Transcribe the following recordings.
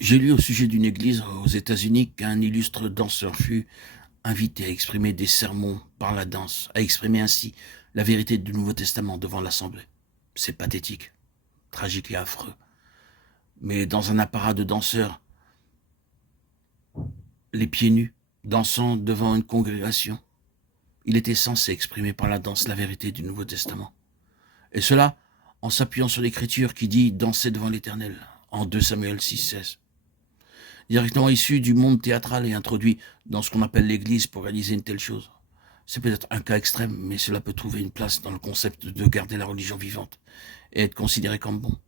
J'ai lu au sujet d'une église aux États-Unis qu'un illustre danseur fut invité à exprimer des sermons par la danse, à exprimer ainsi la vérité du Nouveau Testament devant l'Assemblée. C'est pathétique, tragique et affreux. Mais dans un apparat de danseurs, les pieds nus, dansant devant une congrégation, il était censé exprimer par la danse la vérité du Nouveau Testament. Et cela en s'appuyant sur l'Écriture qui dit « danser devant l'Éternel » en 2 Samuel 6,16. Directement issu du monde théâtral et introduit dans ce qu'on appelle l'Église pour réaliser une telle chose. C'est peut-être un cas extrême, mais cela peut trouver une place dans le concept de garder la religion vivante et être considéré comme bon.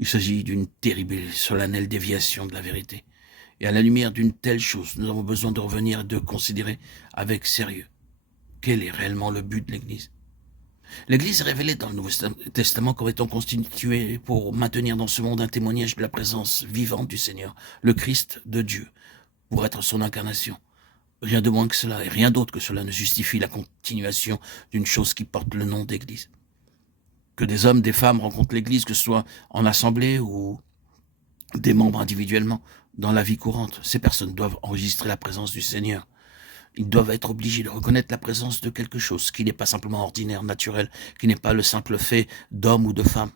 Il s'agit d'une terrible et solennelle déviation de la vérité. Et à la lumière d'une telle chose, nous avons besoin de revenir et de considérer avec sérieux quel est réellement le but de l'Église. L'Église est révélée dans le Nouveau Testament comme étant constituée pour maintenir dans ce monde un témoignage de la présence vivante du Seigneur, le Christ de Dieu, pour être son incarnation. Rien de moins que cela et rien d'autre que cela ne justifie la continuation d'une chose qui porte le nom d'Église. Que des hommes, des femmes rencontrent l'Église, que ce soit en assemblée ou des membres individuellement, dans la vie courante, ces personnes doivent enregistrer la présence du Seigneur. Ils doivent être obligés de reconnaître la présence de quelque chose qui n'est pas simplement ordinaire, naturel, qui n'est pas le simple fait d'homme ou de femme.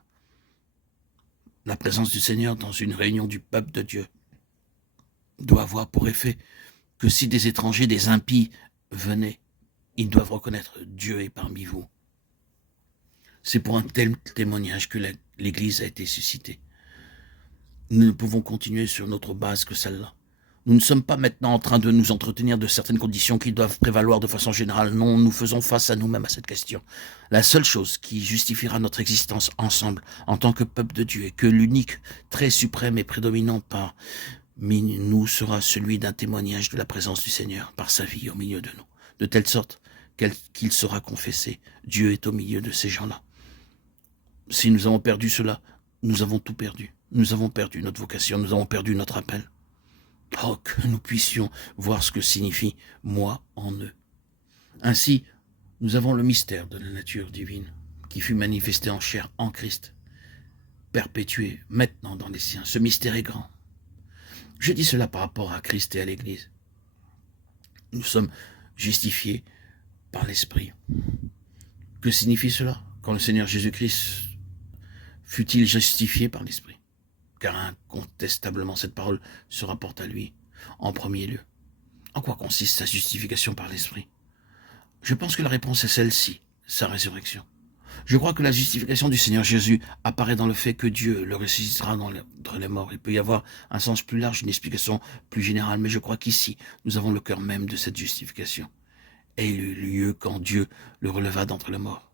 La présence du Seigneur dans une réunion du peuple de Dieu doit avoir pour effet que si des étrangers, des impies venaient, ils doivent reconnaître Dieu est parmi vous. C'est pour un tel témoignage que l'Église a été suscitée. Nous ne pouvons continuer sur notre base que celle-là. Nous ne sommes pas maintenant en train de nous entretenir de certaines conditions qui doivent prévaloir de façon générale. Non, nous faisons face à nous-mêmes à cette question. La seule chose qui justifiera notre existence ensemble, en tant que peuple de Dieu, et que l'unique trait suprême et prédominant parmi nous sera celui d'un témoignage de la présence du Seigneur par sa vie au milieu de nous. De telle sorte qu'il sera confessé. Dieu est au milieu de ces gens-là. Si nous avons perdu cela, nous avons tout perdu. Nous avons perdu notre vocation, nous avons perdu notre appel. Oh, que nous puissions voir ce que signifie « moi en eux ». Ainsi, nous avons le mystère de la nature divine qui fut manifesté en chair en Christ, perpétué maintenant dans les siens. Ce mystère est grand. Je dis cela par rapport à Christ et à l'Église. Nous sommes justifiés par l'Esprit. Que signifie cela? Quand le Seigneur Jésus-Christ fut-il justifié par l'Esprit? Car incontestablement cette parole se rapporte à lui en premier lieu. En quoi consiste sa justification par l'Esprit? Je pense que la réponse est celle-ci, sa résurrection. Je crois que la justification du Seigneur Jésus apparaît dans le fait que Dieu le ressuscitera d'entre les morts. Il peut y avoir un sens plus large, une explication plus générale, mais je crois qu'ici, nous avons le cœur même de cette justification. Et il eut lieu quand Dieu le releva d'entre les morts.